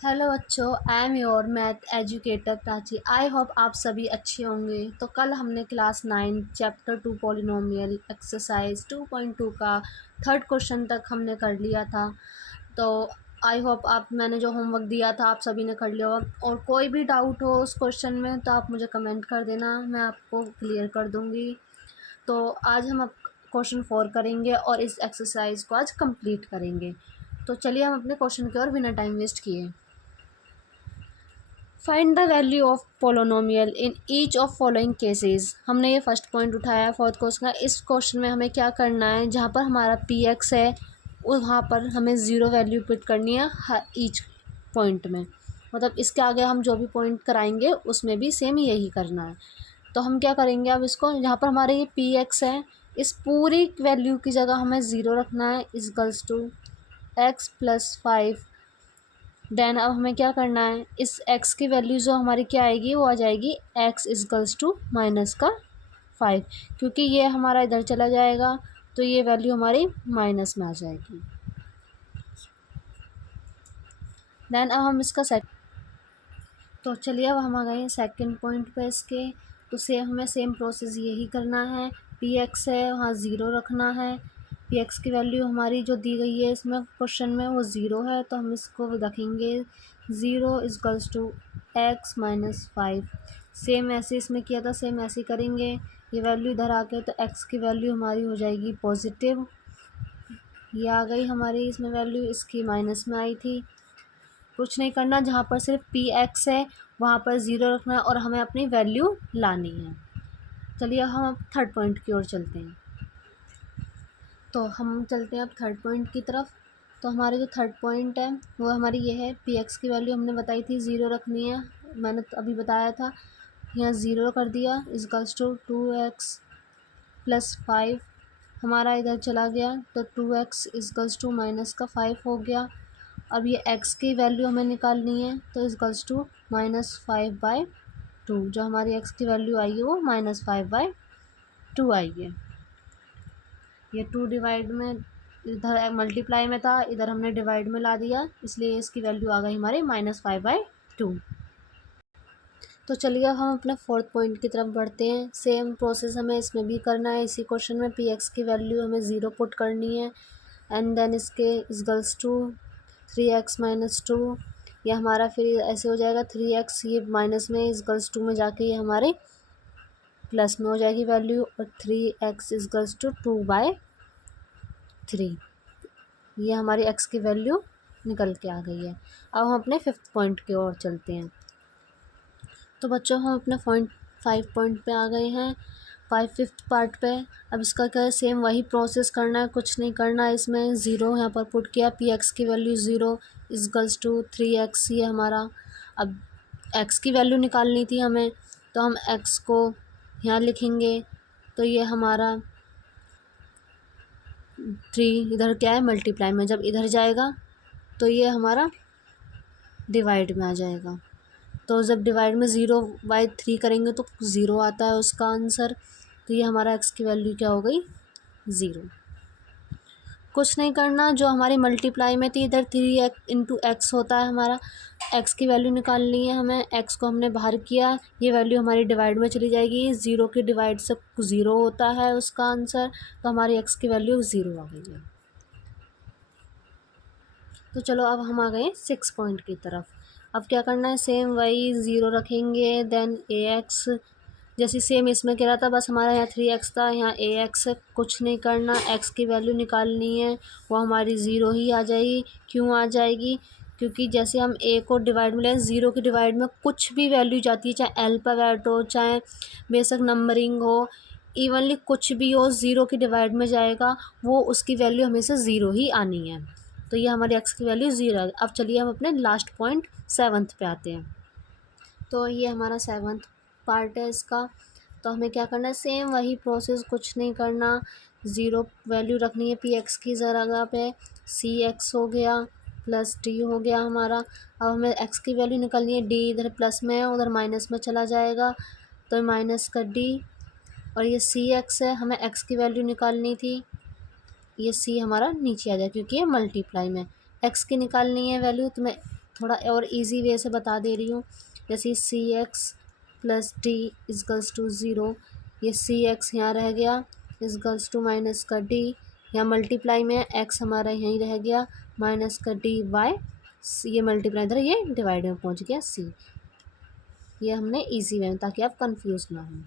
Hello बच्चों, I am your math educator Prachi. I hope आप सभी अच्छे होंगे। तो कल हमने क्लास 9 चैप्टर 2 पॉलिनोमियल एक्सरसाइज 2.2 का थर्ड क्वेश्चन तक हमने कर लिया था। तो आई होप मैंने जो होमवर्क दिया था आप सभी ने कर लिया होगा। और कोई भी डाउट हो उस क्वेश्चन में तो आप मुझे कमेंट कर देना, मैं आपको क्लियर कर दूँगी। तो आज हम क्वेश्चन 4 करेंगे और इस एक्सरसाइज को आज कंप्लीट करेंगे। तो चलिए हम अपने क्वेश्चन की ओर बिना टाइम वेस्ट किए। Find the value of polynomial in each of following cases. हमने ये फर्स्ट पॉइंट उठाया फोर्थ क्वेश्चन का। इस क्वेश्चन में हमें क्या करना है, जहाँ पर हमारा पी एक्स है वहाँ पर हमें ज़ीरो वैल्यू पुट करनी है हर ईच पॉइंट में। मतलब इसके आगे हम जो भी पॉइंट कराएंगे उसमें भी सेम यही करना है। तो हम क्या करेंगे, अब इसको जहाँ पर हमारे ये पी एक्स है इस पूरी वैल्यू की जगह हमें ज़ीरो रखना है। Is girls to x+5। Then अब हमें क्या करना है, इस x की वैल्यू जो हमारी क्या आएगी वो आ जाएगी x इजकल्स टू -5, क्योंकि ये हमारा इधर चला जाएगा तो ये वैल्यू हमारी माइनस में आ जाएगी। देन अब हम इसका तो चलिए अब हम आ गए हैं सेकेंड पॉइंट पे इसके। तो हमें सेम प्रोसेस यही करना है। पी एक्स है वहाँ ज़ीरो रखना है। पी एक्स की वैल्यू हमारी जो दी गई है इसमें क्वेश्चन में वो ज़ीरो है, तो हम इसको रखेंगे zero equals to x-5। Same ऐसे इसमें किया था, सेम ऐसे करेंगे। ये वैल्यू इधर आके तो x की वैल्यू हमारी हो जाएगी पॉजिटिव। ये आ गई हमारी इसमें वैल्यू, इसकी माइनस में आई थी। कुछ नहीं करना, जहाँ पर सिर्फ पी एक्स है वहाँ पर ज़ीरो रखना है और हमें अपनी वैल्यू लानी है। चलिए हम अब थर्ड पॉइंट की ओर चलते हैं। तो हम चलते हैं अब थर्ड पॉइंट की तरफ। तो हमारे जो थर्ड पॉइंट है वो हमारी ये है, पी एक्स की वैल्यू हमने बताई थी ज़ीरो रखनी है। मैंने तो अभी बताया था, यहाँ ज़ीरो कर दिया इजकल्स टू 2x+5। हमारा इधर चला गया तो 2x इजकल्स टू -5 हो गया। अब ये x की वैल्यू हमें निकालनी है तो इजकल्स टू -5/2। जो हमारी x की वैल्यू आई है वो -5/2 आई है। ये 2 डिवाइड में, इधर मल्टीप्लाई में था इधर हमने डिवाइड में ला दिया, इसलिए इसकी वैल्यू आ गई हमारी -5/2। तो चलिए अब हम अपने फोर्थ पॉइंट की तरफ बढ़ते हैं। सेम प्रोसेस हमें इसमें भी करना है। इसी क्वेश्चन में पी एक्स की वैल्यू हमें ज़ीरो पुट करनी है एंड देन इसके इजगल्स टू 3x-2। ये हमारा फिर ऐसे हो जाएगा 3x, ये माइनस में इजगल्स टू में जाके ये हमारे प्लस में हो जाएगी वैल्यू, और 3x इजगल्स टू 2/3। ये हमारी x की वैल्यू निकल के आ गई है। अब हम अपने फिफ्थ पॉइंट की ओर चलते हैं। तो बच्चों हम अपने 5 पॉइंट पे आ गए हैं, फिफ्थ पार्ट पे। अब इसका क्या है, सेम वही प्रोसेस करना है, कुछ नहीं करना है इसमें। ज़ीरो यहाँ पर पुट किया, पी एक्स की value zero equals to 3x ये हमारा। अब x की वैल्यू निकालनी थी हमें, तो हम x को यहाँ लिखेंगे तो ये हमारा 3 इधर क्या है मल्टीप्लाई में, जब इधर जाएगा तो ये हमारा डिवाइड में आ जाएगा। तो जब डिवाइड में 0/3 करेंगे तो ज़ीरो आता है उसका आंसर। तो ये हमारा x की वैल्यू क्या हो गई, ज़ीरो। कुछ नहीं करना, जो हमारी मल्टीप्लाई में थी इधर 3x होता है हमारा। x की वैल्यू निकालनी है हमें, x को हमने बाहर किया, ये वैल्यू हमारी डिवाइड में चली जाएगी। ज़ीरो की डिवाइड से ज़ीरो होता है उसका आंसर, तो हमारी x की वैल्यू ज़ीरो आ गई है। तो चलो अब हम आ गए 6 पॉइंट की तरफ। अब क्या करना है, सेम वही ज़ीरो रखेंगे, देन ax जैसे सेम इसमें कह रहा था, बस हमारा यहाँ 3x था, यहाँ ax है। कुछ नहीं करना, x की वैल्यू निकालनी है, वो हमारी ज़ीरो ही आ जाएगी। क्यों आ जाएगी, क्योंकि जैसे हम a को डिवाइड में लें, ज़ीरो की डिवाइड में कुछ भी वैल्यू जाती है, चाहे अल्फ़ाबेट हो, चाहे बेसिक नंबरिंग हो, इवनली कुछ भी हो, ज़ीरो की डिवाइड में जाएगा वो उसकी वैल्यू हमेशा ज़ीरो ही आनी है। तो ये हमारी x की वैल्यू ज़ीरो है। अब चलिए हम अपने लास्ट पॉइंट 7th पे आते हैं। तो ये हमारा 7th पार्ट है इसका। तो हमें क्या करना है, सेम वही प्रोसेस, कुछ नहीं करना। ज़ीरो वैल्यू रखनी है पी एक्स की जगह पे, सी एक्स हो गया प्लस डी हो गया हमारा। अब हमें एक्स की वैल्यू निकालनी है, डी इधर प्लस में है उधर माइनस में चला जाएगा, तो माइनस का डी। और ये सी एक्स है, हमें एक्स की वैल्यू निकालनी थी, ये सी हमारा नीचे आ जाए क्योंकि ये मल्टीप्लाई में। एक्स की निकालनी है वैल्यू, थोड़ा और इजी वे से बता दे रही हूँ। जैसे c x plus d equals to zero, ये सी एक्स यहाँ रह गया इजकल्स टू माइनस का डी, यहाँ मल्टीप्लाई में एक्स हमारा यहीं रह गया माइनस का डी वाई, ये मल्टीप्लाई इधर ये डिवाइड में पहुँच गया सी। ये हमने इजी वे में, ताकि आप कंफ्यूज ना हो।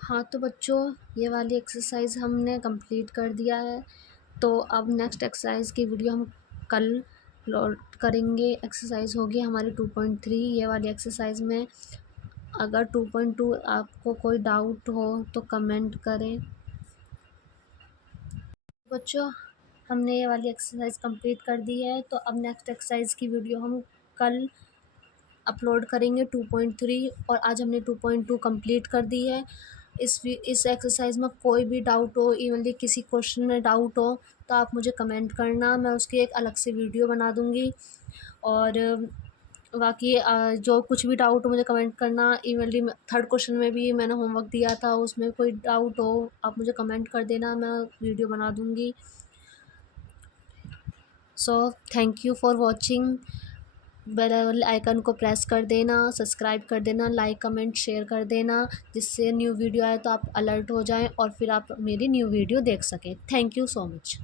हाँ तो बच्चों ये वाली एक्सरसाइज हमने कंप्लीट कर दिया है। तो अब नेक्स्ट एक्सरसाइज की वीडियो हम कल लोड करेंगे। एक्सरसाइज होगी हमारी 2.3 ये वाली एक्सरसाइज में। अगर 2.2 आपको कोई डाउट हो तो कमेंट करें। बच्चों हमने ये वाली एक्सरसाइज कंप्लीट कर दी है। तो अब नेक्स्ट एक्सरसाइज की वीडियो हम कल अपलोड करेंगे 2.3, और आज हमने 2.2 कंप्लीट कर दी है। इस एक्सरसाइज में कोई भी डाउट हो, इवनली किसी क्वेश्चन में डाउट हो, तो आप मुझे कमेंट करना, मैं उसकी एक अलग से वीडियो बना दूँगी। और बाकी जो कुछ भी डाउट हो मुझे कमेंट करना। इवनली थर्ड क्वेश्चन में भी मैंने होमवर्क दिया था, उसमें कोई डाउट हो आप मुझे कमेंट कर देना, मैं वीडियो बना दूँगी। So thank you for watching. Bell icon को प्रेस कर देना, सब्सक्राइब कर देना, लाइक कमेंट शेयर कर देना, जिससे न्यू वीडियो आए तो आप अलर्ट हो जाएं और फिर आप मेरी न्यू वीडियो देख सकें। Thank you so much.